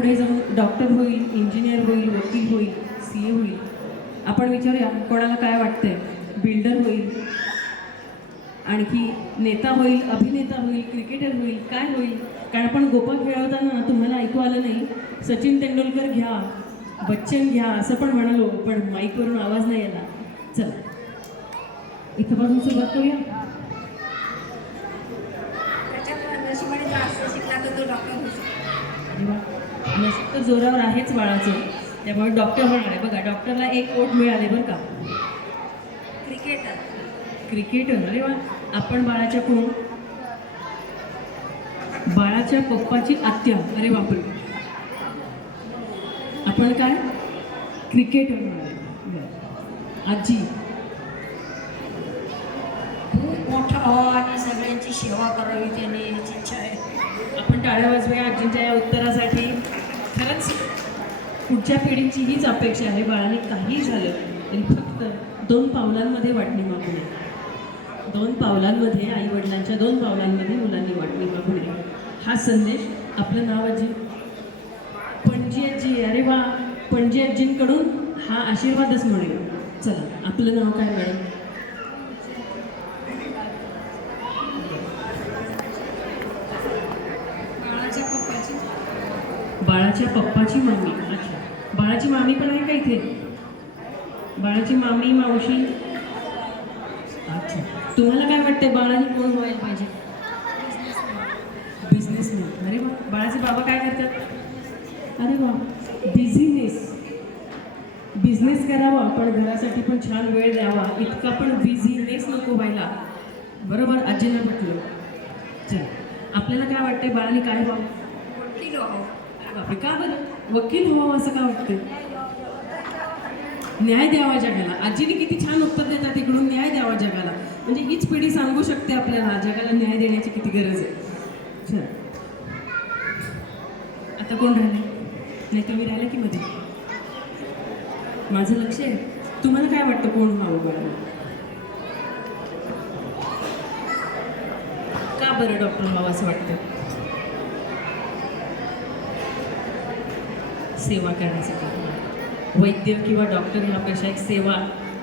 पुढे जाऊन डॉक्टर होईल, इंजिनियर होईल, वकील होईल, CA होईल. आपण विचारूया कोणाला काय वाटतंय. बिल्डर होईल, आणखी नेता होईल, अभिनेता होईल, क्रिकेटर होईल, काय होईल. कारण आपण गोपा खेळवताना तुम्हाला ऐकू आलं नाही, सचिन तेंडुलकर घ्या, बच्चन घ्या असं पण म्हणालो, पण माईकवरून आवाज नाही आला. चला इथंपासून सुरुवात करूया. नशीब तर जोरावर आहेच बाळाचं, त्यामुळे डॉक्टर होणार आहे. बघा डॉक्टरला 1 वोट मिळाले बरं का. क्रिकेटर अरे वा. आपण बाळाच्या कोण? बाळाच्या पप्पाची आत्या. अरे बापरे. आपण काय? क्रिकेटर होणार. आजी खूप मोठा व्हावा आणि सगळ्यांची सेवा करावी त्याने याची इच्छा आहे. आपण टाळ्या वाजवूया आजींच्या या उत्तरासाठी. खरंच पुढच्या पिढीची हीच अपेक्षा आहे. बाळाने काही झालं तरी फक्त 2 पावलांमध्ये वाटणी मागू नये. 2 पावलांमध्ये, आई वडिलांच्या 2 पावलांमध्ये मुलांनी वाटणी मागू नये. हा संदेश. आपलं नाव आजी? पणजी आजी. अरे वा. पणजी आजींकडून हा आशीर्वादच म्हणूया. चला आपलं नाव काय मॅडम? बाळाच्या पप्पाची मामी. अच्छा, बाळाची मामी पण आहे का इथे? बाळाची मामी, मावशी. अच्छा, तुम्हाला काय वाटते बाळाने कोण व्हायला पाहिजे? बिझनेसमॅन. अरे वा. बाळाचे बाबा काय करतात? अरे वा. बिझनेस करावा पण घरासाठी पण छान वेळ द्यावा, इतका पण बिझीनेस नको व्हायला. बरोबर, आजीला म्हटलं. चल आपल्याला काय वाटते बाळाने काय व्हावं? वकील व्हावं. बापरे, का बरं वकील व्हावं असं का वाटतं? न्याय द्यावा जगाला. आजीने किती छान उत्तर देतात इकडून. न्याय द्यावा जगाला, म्हणजे हीच पिढी सांगू शकते आपल्याला जगाला न्याय देण्याची किती गरज आहे. चल आता कोण राहिले? नाही तुम्ही राहिला की मध्ये? माझं लक्ष आहे. तुम्हाला काय वाटतं कोण व्हावं बाळा? का बरं डॉक्टर व्हावं असं वाटतं? सेवा करण्यासाठी. वैद्य किंवा डॉक्टर ह्यापेक्षा एक सेवा.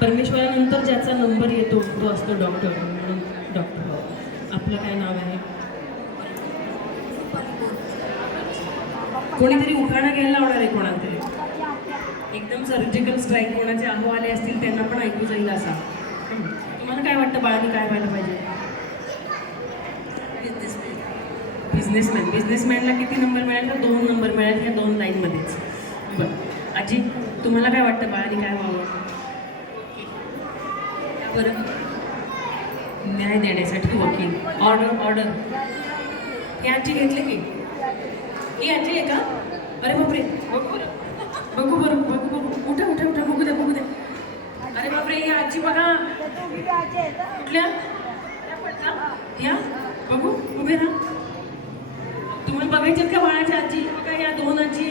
परमेश्वरानंतर ज्याचा नंबर येतो तो असतो डॉक्टर, म्हणून डॉक्टर व्हावं. आपलं काय नाव आहे? कोणीतरी उखाणा घ्यायला लावणार आहे कोणाला तरी. एकदम सर्जिकल स्ट्राईक कोणाचे अहो आले असतील त्यांना पण ऐकू जाईल असा. तुम्हाला काय वाटतं बाळाने काय व्हायला पाहिजे? बिझनेसमॅनला किती नंबर मिळाल? तर 2 नंबर मिळाल ह्या 2 लाईनमध्येच. बरं आजी, तुम्हाला काय वाटतं बाळाने काय व्हावं? बरं, न्याय देण्यासाठी वकील. ऑर्डर. ही आजी घेतली की? ही आजी आहे का? अरे बापरे, बघू उठा बघू द्या. अरे बापरे, ही आजी बघा. कुठल्या? या बघू, उभे राहा. तुम्हाला बघायच्यात का बाळाच्या आजी? बघा या 2 आजी.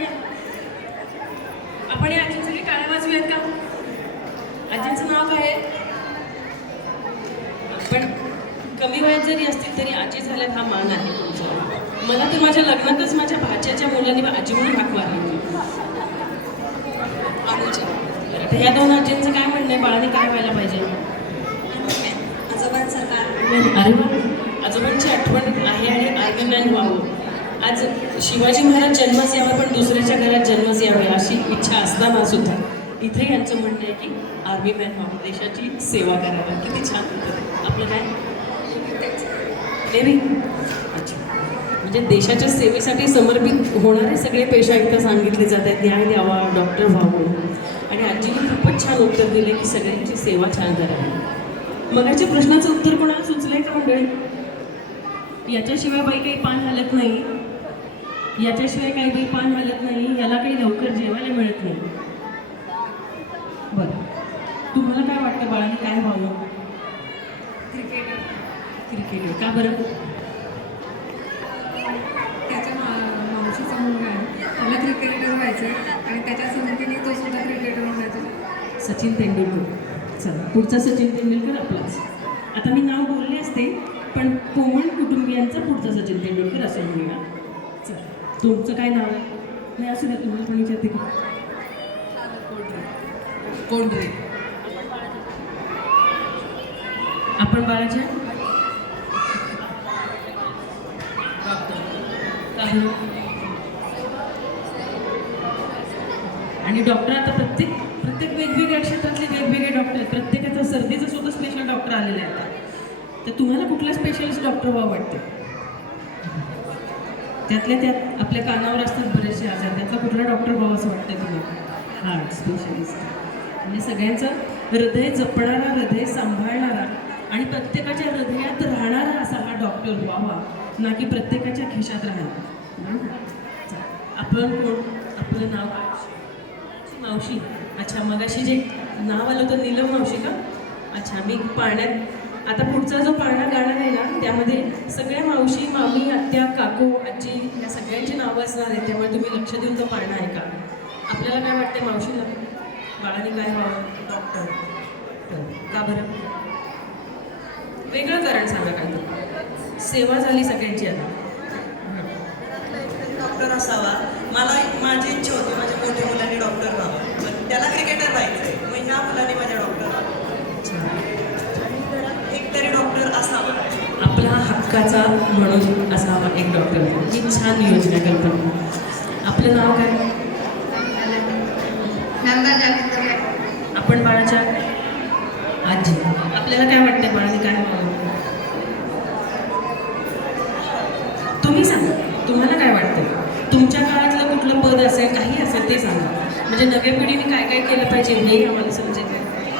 या आपण या आजींसाठी टाळ्या वाजूयात का? आजींचं नाव काय आहे? पण कमी वयात जरी असतील तरी आजी झाल्यात हा मान आहे तुमचा. मला तर माझ्या लग्नातच माझ्या भाच्याच्या मुलांनी आजी म्हणून हाक मारली. ह्या 2 आजींचं काय म्हणणं आहे? बाळाने काय व्हायला पाहिजे? अरे वा. आजोबांची आठवण आहे आणि आर्मीमॅन व्हावं. आज शिवाजी महाराज जन्मास यावे पण दुसऱ्याच्या घरात जन्मास यावे अशी इच्छा असताना सुद्धा इथे यांचं म्हणणं आहे की आर्मीमॅन व्हावं, देशाची सेवा करावी. किती छान होतं. आपलं काय? नेव्ही. अच्छा, म्हणजे देशाच्या सेवेसाठी समर्पित होणारे सगळे पेशा इथं सांगितले जात आहेत. न्याय द्यावा, डॉक्टर व्हावं. आणि आजीने खूपच छान उत्तर दिले की सगळ्यांची सेवा छान करावी. मगाच्या प्रश्नाचं उत्तर कोणाला सुचलंय का मंडळी? याच्याशिवाय बाई काही पान हलत नाही, याच्याशिवाय काही बाई पान हलत नाही, याला काही लवकर जेवायला मिळत नाही. बरं, तुम्हाला काय वाटतं बाळाने काय व्हावं? क्रिकेटर. का बरं? त्याच्या मावशीचा मुलगा आहे, त्याला क्रिकेटर व्हायचं आणि त्याच्या समोर तो सुद्धा क्रिकेटर होण्याचं. सचिन तेंडुलकर. चला पुढचा सचिन तेंडुलकर आपलाच. आता मी नाव बोलले असते पण कोमल कुटुंबियांचा पुढचा सचिन तेंडुलकर असं म्हणूया. चला तुमचं काय नाव आहे? नाही असू द्या, तुम्हाला पण विचारते की कोण रे? आपण बाळाच्या आणि डॉक्टर आता प्रत्येक वेगवेगळ्या क्षेत्रातले वेगवेगळे डॉक्टर आहेत. प्रत्येकाचं सर्दीचं सुद्धा स्पेशल डॉक्टर आलेले आहेत आता. तर तुम्हाला कुठला स्पेशलिस्ट डॉक्टर व्हावं वाटते? त्यातल्या त्यात आपल्या कानावर असतात बरेचसे आजार, त्यातला कुठला डॉक्टर व्हावं असं वाटतं तुम्हाला? Heart specialist. म्हणजे सगळ्यांचं हृदय जपणारा, हृदय सांभाळणारा आणि प्रत्येकाच्या हृदयात राहणारा असा हा डॉक्टर व्हावा, ना की प्रत्येकाच्या खिशात राहणार. आपण कोण? आपलं नाव मावशी. अच्छा, मगाशी जे नाव आलं होतं नीलम मावशी का? अच्छा, मी पाळण्यात आता पुढचा जो पाळणा गाणं आहे ना, त्यामध्ये सगळ्या मावशी, मामी, आत्या, काकू, आजी या सगळ्यांची नावं असणार आहेत. त्यामुळे तुम्ही लक्ष देऊन तो पाळणा ऐका. आपल्याला काय वाटते मावशीला? बाळाने काय व्हावं? डॉक्टर. का बरं? वेगळं कारण सांगा काय तर. सेवा झाली सगळ्यांची आता. डॉक्टर असावा. मला माझी इच्छा होती माझ्या मोठ्या मुलांनी डॉक्टर व्हावं, पण त्याला क्रिकेटर व्हायचंय. मग ह्या मुलांनी माझ्या डॉक्टर व्हावं आणि घरात एक तरी डॉक्टर असावा. आपला हक्काचा म्हणून असावा एक डॉक्टर. ही छान योजना कल्पना. आपलं नाव काय? आपण बाळाच्या आजी. आपल्याला काय वाटतं बाळाने काय व्हावं? तुम्ही सांगा, तुम्हाला काय वाटतं? तुमच्या काळातलं कुठलं पद असेल, काही असेल ते सांगा. म्हणजे नव्या पिढीने काय काय केलं पाहिजे हे आम्हाला समजेल.